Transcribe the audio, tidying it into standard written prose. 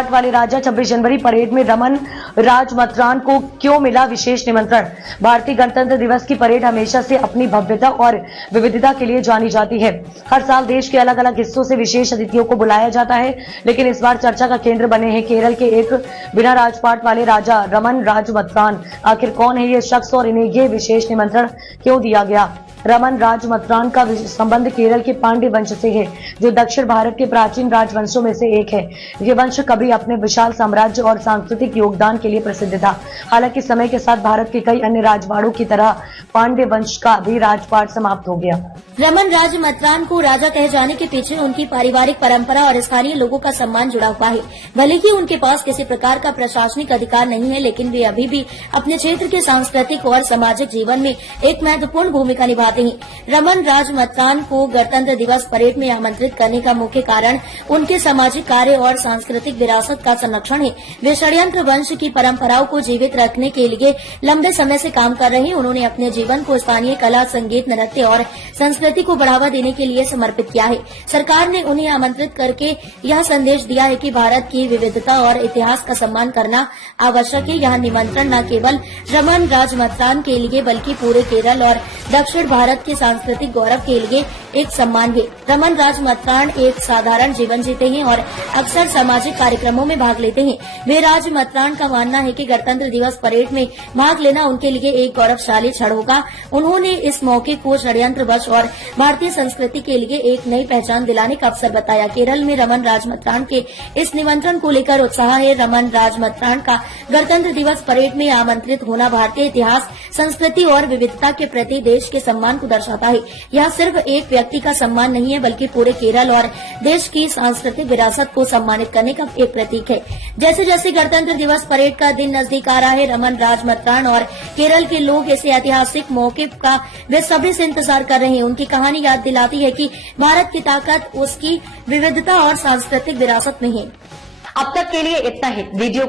राजपाट वाले राजा 26 जनवरी परेड में रमन राजमतरान को क्यों मिला विशेष निमंत्रण। भारतीय गणतंत्र दिवस की परेड हमेशा से अपनी भव्यता और विविधता के लिए जानी जाती है। हर साल देश के अलग अलग हिस्सों से विशेष अतिथियों को बुलाया जाता है, लेकिन इस बार चर्चा का केंद्र बने हैं केरल के एक बिना राजपाट वाले राजा रमन राजमतरान। आखिर कौन है ये शख्स और इन्हें ये विशेष निमंत्रण क्यों दिया गया। रमन राजमतरान का संबंध केरल के पांड्य वंश से है, जो दक्षिण भारत के प्राचीन राजवंशों में से एक है। ये वंश कभी अपने विशाल साम्राज्य और सांस्कृतिक योगदान के लिए प्रसिद्ध था। हालांकि समय के साथ भारत के कई अन्य राजवाड़ों की तरह पांड्य वंश का भी राजपाट समाप्त हो गया। रमन राजमतरान को राजा कहे जाने के पीछे उनकी पारिवारिक परंपरा और स्थानीय लोगों का सम्मान जुड़ा हुआ है। भले ही उनके पास किसी प्रकार का प्रशासनिक अधिकार नहीं है, लेकिन वे अभी भी अपने क्षेत्र के सांस्कृतिक और सामाजिक जीवन में एक महत्वपूर्ण भूमिका निभाते हैं। रमन राजमतरान को गणतंत्र दिवस परेड में आमंत्रित करने का मुख्य कारण उनके सामाजिक कार्य और सांस्कृतिक विरासत का संरक्षण है। वे षड्यंत्र वंश की परंपराओं को जीवित रखने के लिए लंबे समय से काम कर रहे हैं। उन्होंने अपने जीवन को स्थानीय कला, संगीत, नृत्य और संस्कृति को बढ़ावा देने के लिए समर्पित किया है। सरकार ने उन्हें आमंत्रित करके यह संदेश दिया है कि भारत की विविधता और इतिहास का सम्मान करना आवश्यक है। यह निमंत्रण न केवल रमन राजमतरान के लिए बल्कि पूरे केरल और दक्षिण भारत के सांस्कृतिक गौरव के लिए एक सम्मान है। रमन राजमतरान एक साधारण जीवन जीते हैं और अक्सर सामाजिक कार्यक्रमों में भाग लेते हैं। वे राजमतरान का मानना है कि गणतंत्र दिवस परेड में भाग लेना उनके लिए एक गौरवशाली क्षण होगा। उन्होंने इस मौके को षड्यंत्रवश और भारतीय संस्कृति के लिए एक नई पहचान दिलाने का अवसर बताया। केरल में रमन राजमतरान के इस निमंत्रण को लेकर उत्साह है। रमन राजमतरान का गणतंत्र दिवस परेड में आमंत्रित होना भारतीय इतिहास, संस्कृति और विविधता के प्रति देश के सम्मान को दर्शाता है। यह सिर्फ एक व्यक्ति का सम्मान नहीं है, बल्कि पूरे केरल और देश की सांस्कृतिक विरासत को सम्मानित करने का एक प्रतीक है। जैसे जैसे गणतंत्र दिवस परेड का दिन नजदीक आ रहा है, रमन राजमतरान और केरल के लोग इस ऐतिहासिक मौके का बेसब्री से इंतजार कर रहे हैं। उनकी कहानी याद दिलाती है कि भारत की ताकत उसकी विविधता और सांस्कृतिक विरासत में है। अब तक के लिए इतना ही। वीडियो